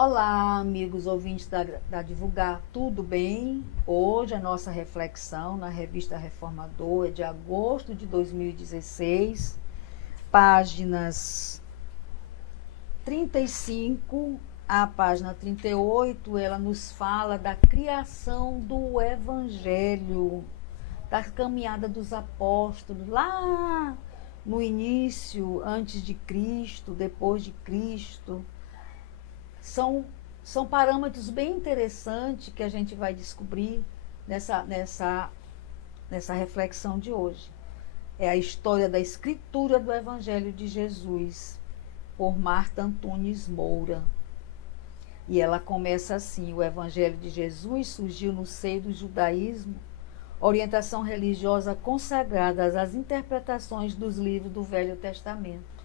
Olá, amigos ouvintes da Divulgar, tudo bem? Hoje a nossa reflexão na revista Reformador é de agosto de 2016, páginas 35 à página 38, ela nos fala da criação do Evangelho, da caminhada dos apóstolos, lá no início, antes de Cristo, depois de Cristo. São parâmetros bem interessantes que a gente vai descobrir nessa reflexão de hoje. É a história da escritura do Evangelho de Jesus, por Marta Antunes Moura. E ela começa assim: o Evangelho de Jesus surgiu no seio do judaísmo, orientação religiosa consagrada às interpretações dos livros do Velho Testamento.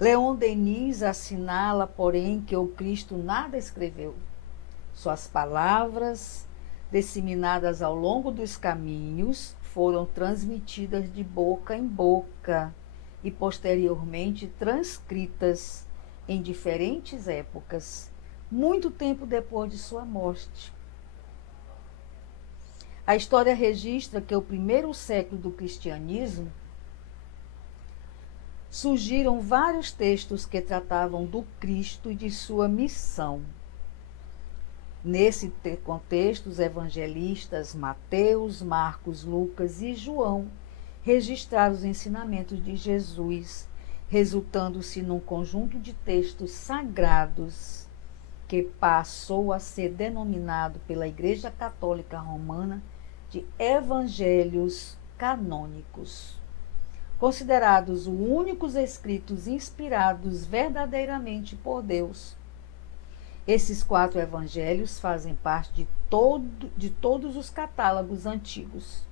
Leon Denis assinala, porém, que o Cristo nada escreveu. Suas palavras, disseminadas ao longo dos caminhos, foram transmitidas de boca em boca e posteriormente transcritas em diferentes épocas, muito tempo depois de sua morte. A história registra que o primeiro século do cristianismo surgiram vários textos que tratavam do Cristo e de sua missão. Nesse contexto, os evangelistas Mateus, Marcos, Lucas e João registraram os ensinamentos de Jesus, resultando-se num conjunto de textos sagrados que passou a ser denominado pela Igreja Católica Romana de evangelhos canônicos, considerados os únicos escritos inspirados verdadeiramente por Deus. Esses 4 evangelhos fazem parte de todos os catálogos antigos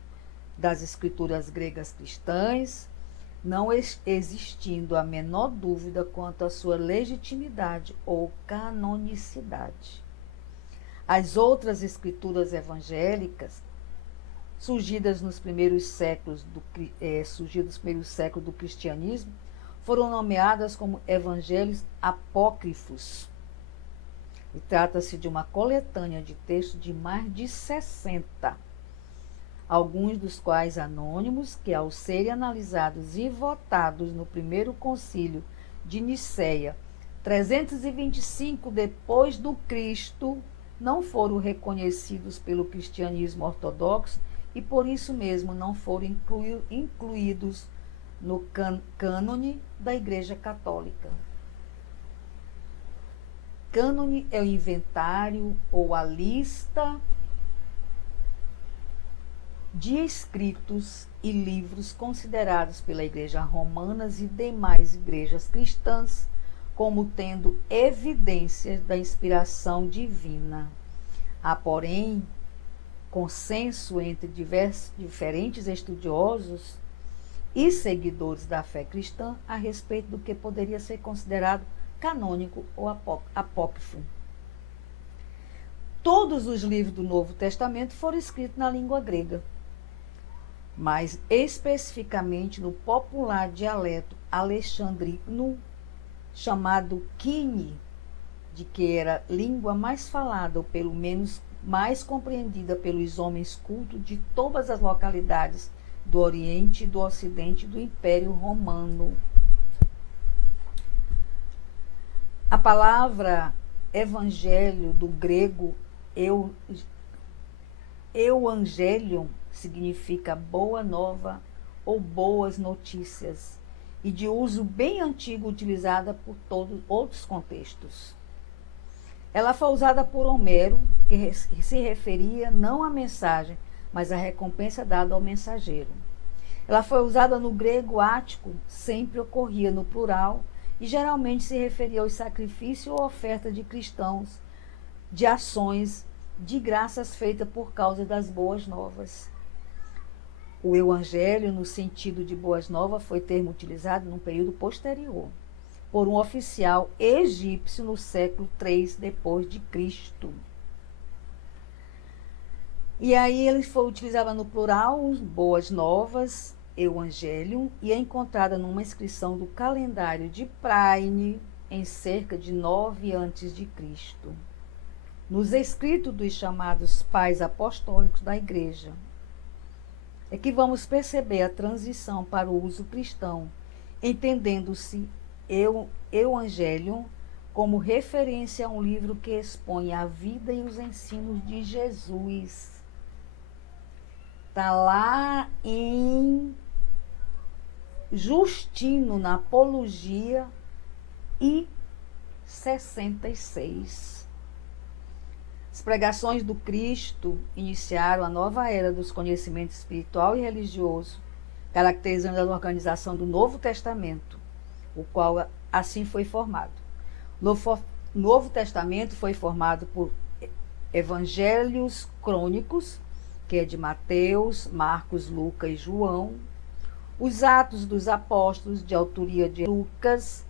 das escrituras gregas cristãs, não existindo a menor dúvida quanto à sua legitimidade ou canonicidade. As outras escrituras evangélicas, surgidas nos primeiros séculos do cristianismo, foram nomeadas como evangelhos apócrifos. E trata-se de uma coletânea de textos de mais de 60, alguns dos quais anônimos, que ao serem analisados e votados no primeiro concílio de Nicéia, 325 depois do Cristo, não foram reconhecidos pelo cristianismo ortodoxo e por isso mesmo não foram incluídos no cânone da Igreja Católica. Cânone é o inventário ou a lista de escritos e livros considerados pela Igreja Romana e demais igrejas cristãs como tendo evidências da inspiração divina. Há, porém, consenso entre diferentes estudiosos e seguidores da fé cristã a respeito do que poderia ser considerado canônico ou apócrifo. Todos os livros do Novo Testamento foram escritos na língua grega, mas especificamente no popular dialeto alexandrino chamado quine, de que era língua mais falada ou pelo menos mais compreendida pelos homens cultos de todas as localidades do Oriente e do Ocidente do Império Romano. A palavra evangelho, do grego euangelion, significa boa nova ou boas notícias, e de uso bem antigo, utilizada por todos outros contextos. Ela foi usada por Homero, que se referia não à mensagem, mas à recompensa dada ao mensageiro. Ela foi usada no grego ático, sempre ocorria no plural, e geralmente se referia aos sacrifícios ou oferta de cristãos, de ações de graças feitas por causa das boas novas. O evangelho, no sentido de boas novas, foi termo utilizado num período posterior, por um oficial egípcio no século III depois de Cristo. E aí ele foi utilizado no plural, boas novas, Evangelium e é encontrada numa inscrição do calendário de Pliny em cerca de 9 a.C., nos escritos dos chamados pais apostólicos da Igreja. É que vamos perceber a transição para o uso cristão, entendendo-se Evangelium como referência a um livro que expõe a vida e os ensinos de Jesus. Está lá em Justino, na Apologia, e 66. As pregações do Cristo iniciaram a nova era dos conhecimentos espiritual e religioso, caracterizando a organização do Novo Testamento, o qual assim foi formado. O Novo Testamento foi formado por evangelhos crônicos, que é de Mateus, Marcos, Lucas e João, os Atos dos Apóstolos, de autoria de Lucas,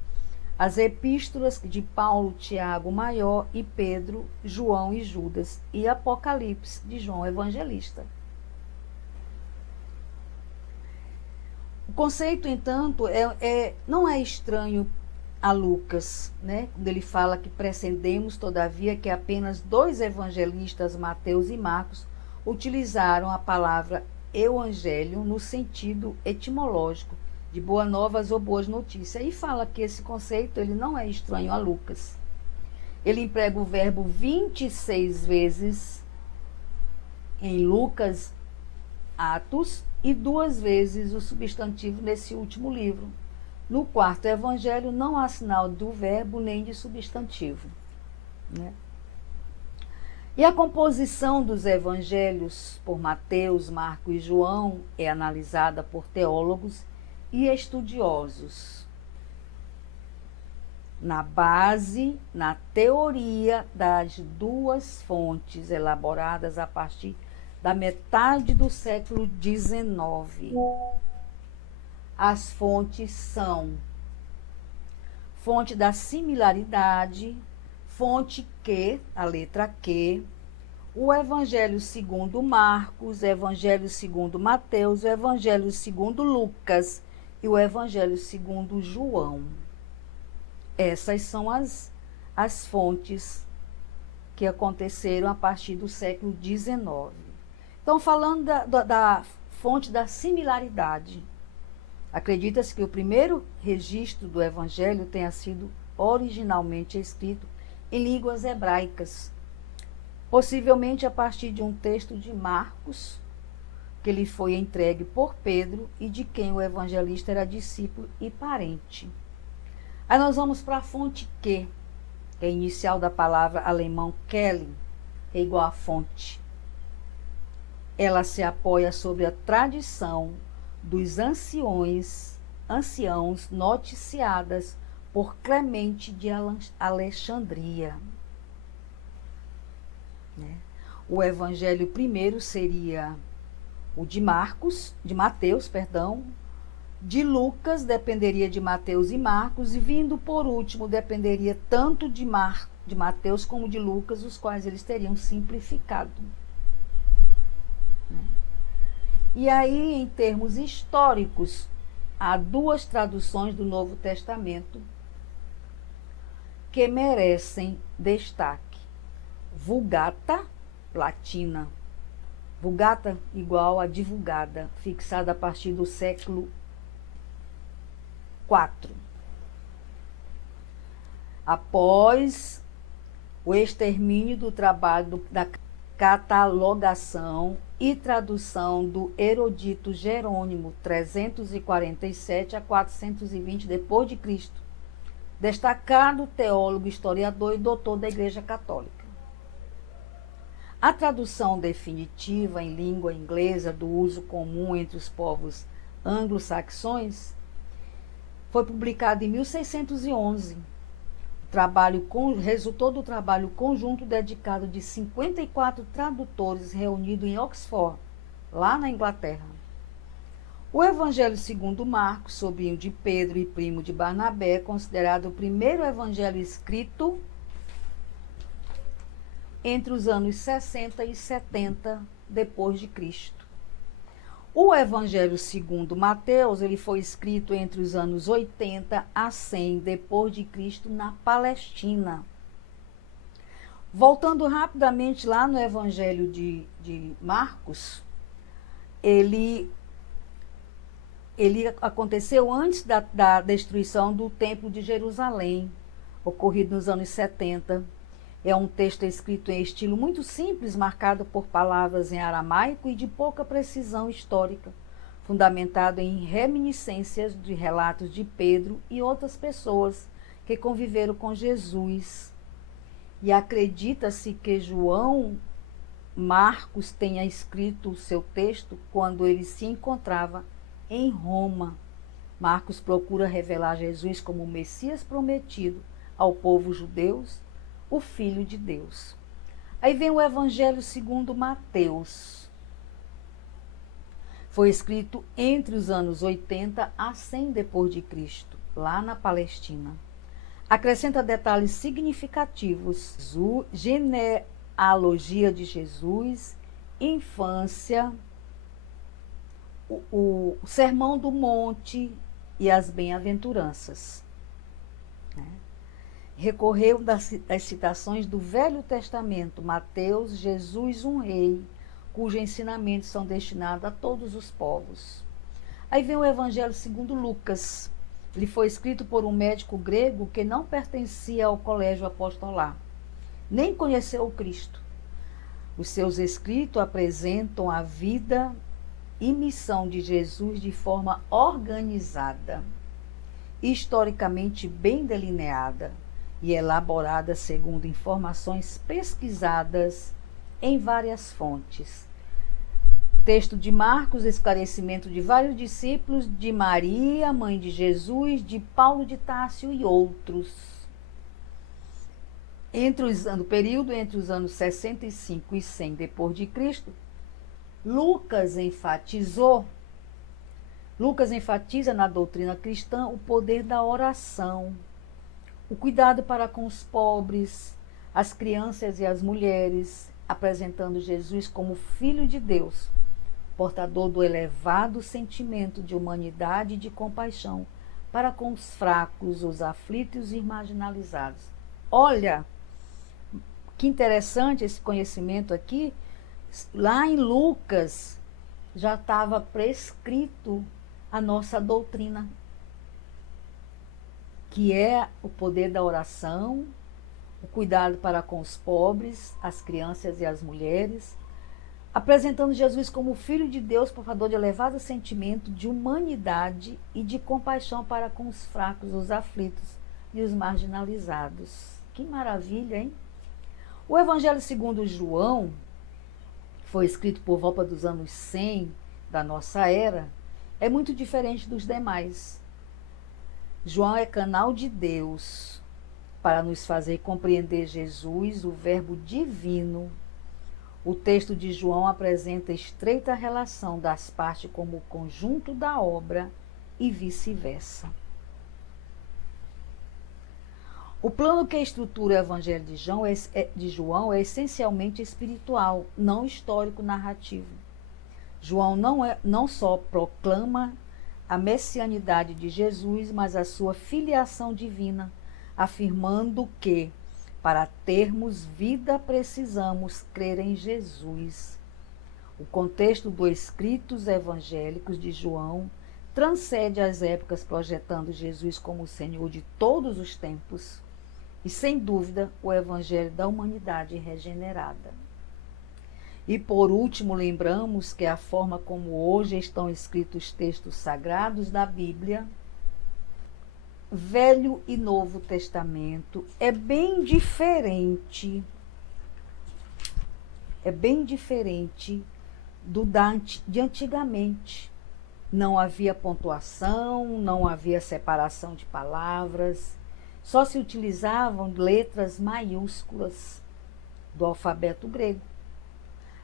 as epístolas de Paulo, Tiago Maior e Pedro, João e Judas, e Apocalipse, de João Evangelista. O conceito, entanto, não é estranho a Lucas, né? Quando ele fala que prescindemos, todavia, que apenas 2 evangelistas, Mateus e Marcos, utilizaram a palavra evangelho no sentido etimológico de boas novas ou boas notícias. E fala que esse conceito ele não é estranho a Lucas. Ele emprega o verbo 26 vezes em Lucas, Atos, e 2 vezes o substantivo nesse último livro. No quarto evangelho não há sinal do verbo nem de substantivo, né? E a composição dos evangelhos por Mateus, Marcos e João é analisada por teólogos e estudiosos na base, na teoria das 2 fontes elaboradas a partir da metade do século XIX. As fontes são fonte da similaridade, fonte Q, a letra Q, o Evangelho segundo Marcos, o Evangelho segundo Mateus, o Evangelho segundo Lucas e o Evangelho segundo João. Essas são as fontes que aconteceram a partir do século XIX. Então, falando da fonte da similaridade, acredita-se que o primeiro registro do Evangelho tenha sido originalmente escrito em línguas hebraicas, possivelmente a partir de um texto de Marcos, que lhe foi entregue por Pedro e de quem o evangelista era discípulo e parente. Aí nós vamos para a fonte Q, que é a inicial da palavra alemão Quelle, é igual a fonte. Ela se apoia sobre a tradição dos anciãos noticiadas por Clemente de Alexandria. O evangelho primeiro seria o de Mateus, de Lucas dependeria de Mateus e Marcos, e vindo por último dependeria tanto de Mateus como de Lucas, os quais eles teriam simplificado. E aí, em termos históricos, há 2 traduções do Novo Testamento que merecem destaque. Vulgata, latina. Vulgata igual a divulgada, fixada a partir do século IV. Após o extermínio do trabalho da catalogação e tradução do erudito Jerônimo, 347 a 420 d.C., destacado teólogo, historiador e doutor da Igreja Católica. A tradução definitiva em língua inglesa do uso comum entre os povos anglo-saxões foi publicada em 1611. Resultou do trabalho conjunto dedicado de 54 tradutores reunidos em Oxford, lá na Inglaterra. O Evangelho segundo Marcos, sobrinho de Pedro e primo de Barnabé, é considerado o primeiro evangelho escrito entre os anos 60 e 70 depois de Cristo. O Evangelho segundo Mateus, ele foi escrito entre os anos 80 a 100 depois de Cristo na Palestina. Voltando rapidamente lá no Evangelho de Marcos, ele aconteceu antes da destruição do Templo de Jerusalém, ocorrido nos anos 70. É um texto escrito em estilo muito simples, marcado por palavras em aramaico e de pouca precisão histórica, fundamentado em reminiscências de relatos de Pedro e outras pessoas que conviveram com Jesus. E acredita-se que João Marcos tenha escrito o seu texto quando ele se encontrava em Roma. Marcos procura revelar Jesus como o Messias prometido ao povo judeu, o Filho de Deus. Aí vem o Evangelho segundo Mateus. Foi escrito entre os anos 80 a 100 depois de Cristo, lá na Palestina. Acrescenta detalhes significativos: genealogia de Jesus, infância, o Sermão do Monte e as bem-aventuranças. Recorreu das citações do Velho Testamento, Mateus, Jesus, um rei, cujos ensinamentos são destinados a todos os povos. Aí vem o Evangelho segundo Lucas. Ele foi escrito por um médico grego que não pertencia ao colégio apostolar, nem conheceu o Cristo. Os seus escritos apresentam a vida e missão de Jesus de forma organizada, historicamente bem delineada e elaborada segundo informações pesquisadas em várias fontes. Texto de Marcos, esclarecimento de vários discípulos, de Maria, mãe de Jesus, de Paulo de Társio e outros. No período entre os anos 65 e 100 depois de Cristo, Lucas enfatiza na doutrina cristã o poder da oração, o cuidado para com os pobres, as crianças e as mulheres, apresentando Jesus como Filho de Deus, portador do elevado sentimento de humanidade e de compaixão para com os fracos, os aflitos e marginalizados. Olha, que interessante esse conhecimento aqui. Lá em Lucas já estava prescrito a nossa doutrina, que é o poder da oração, o cuidado para com os pobres, as crianças e as mulheres, apresentando Jesus como Filho de Deus, portador de elevado sentimento de humanidade e de compaixão para com os fracos, os aflitos e os marginalizados. Que maravilha, hein? O Evangelho segundo João foi escrito por volta dos anos 100 da nossa era, é muito diferente dos demais. João é canal de Deus para nos fazer compreender Jesus, o Verbo divino. O texto de João apresenta estreita relação das partes como o conjunto da obra e vice-versa. O plano que estrutura o Evangelho de João é essencialmente espiritual, não histórico-narrativo. João não só proclama a messianidade de Jesus, mas a sua filiação divina, afirmando que, para termos vida, precisamos crer em Jesus. O contexto dos escritos evangélicos de João transcende as épocas, projetando Jesus como o Senhor de todos os tempos e, sem dúvida, o evangelho da humanidade regenerada. E, por último, lembramos que a forma como hoje estão escritos os textos sagrados da Bíblia, Velho e Novo Testamento, é bem diferente de antigamente. Não havia pontuação, não havia separação de palavras, só se utilizavam letras maiúsculas do alfabeto grego.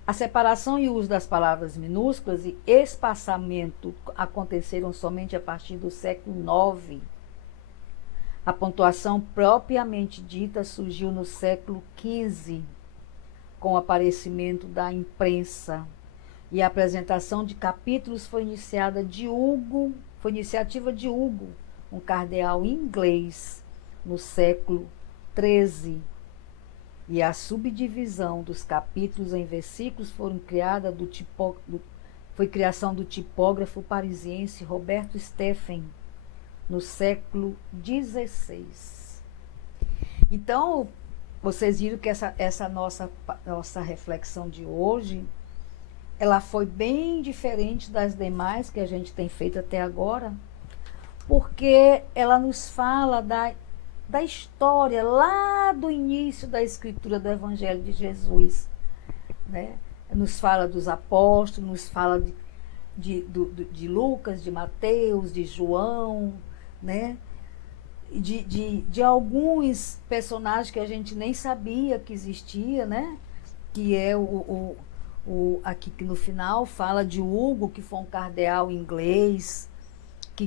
A separação e o uso das palavras minúsculas e espaçamento aconteceram somente a partir do século IX. A pontuação propriamente dita surgiu no século XV, com o aparecimento da imprensa. E a apresentação de capítulos foi iniciativa de Hugo, um cardeal inglês, no século XIII. E a subdivisão dos capítulos em versículos foi criação do tipógrafo parisiense Roberto Steffen, no século XVI. Então, vocês viram que essa nossa reflexão de hoje, ela foi bem diferente das demais que a gente tem feito até agora, porque ela nos fala da história lá do início da escritura do Evangelho de Jesus, né? Nos fala dos apóstolos, nos fala de Lucas, de Mateus, de João, né? De alguns personagens que a gente nem sabia que existia, né? Que é aqui que no final fala de Hugo, que foi um cardeal inglês, que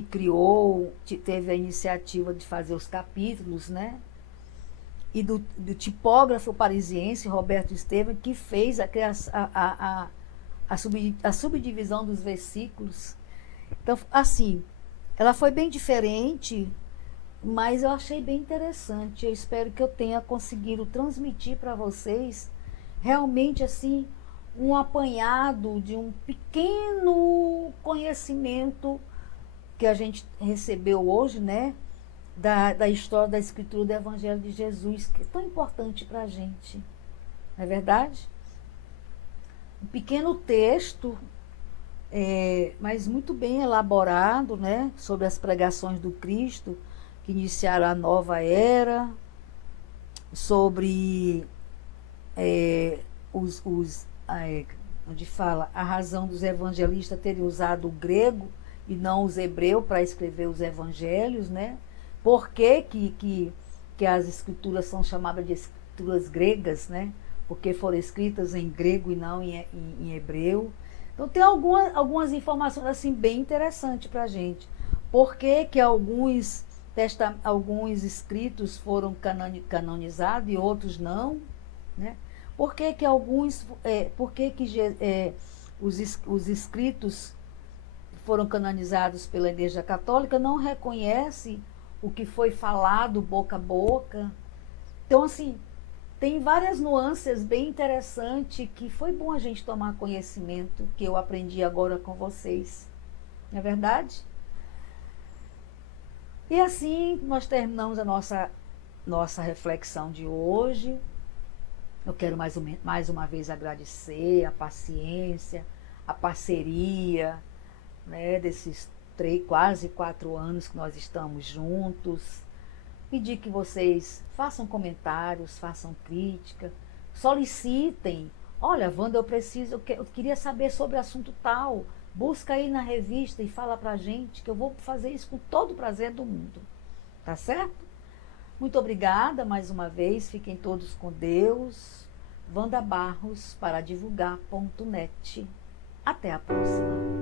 teve a iniciativa de fazer os capítulos, né? E do tipógrafo parisiense Roberto Estevam, que fez a subdivisão dos versículos. Então, assim, ela foi bem diferente, mas eu achei bem interessante. Eu espero que eu tenha conseguido transmitir para vocês realmente assim um apanhado de um pequeno conhecimento que a gente recebeu hoje, né? Da história da escritura do Evangelho de Jesus, que é tão importante para a gente. Não é verdade? Um pequeno texto, mas muito bem elaborado, né? Sobre as pregações do Cristo, que iniciaram a nova era, sobre onde fala a razão dos evangelistas terem usado o grego e não os hebreus para escrever os evangelhos, né? Por que as escrituras são chamadas de escrituras gregas, né? Porque foram escritas em grego e não em hebreu. Então tem algumas informações assim bem interessantes para a gente. Por que alguns escritos foram canonizados e outros não, né? Por que os escritos foram canonizados pela Igreja Católica não reconhece o que foi falado boca a boca? Então, assim, tem várias nuances bem interessantes que foi bom a gente tomar conhecimento, que eu aprendi agora com vocês. Não é verdade? E assim nós terminamos a nossa reflexão de hoje. Eu quero mais uma vez agradecer a paciência, a parceria, né, desses quase 4 anos que nós estamos juntos. Pedir que vocês façam comentários, façam crítica, solicitem. Olha, Wanda, eu queria saber sobre o assunto tal. Busca aí na revista e fala pra gente, que eu vou fazer isso com todo o prazer do mundo. Tá certo? Muito obrigada mais uma vez. Fiquem todos com Deus. Wanda Barros para divulgar.net. Até a próxima.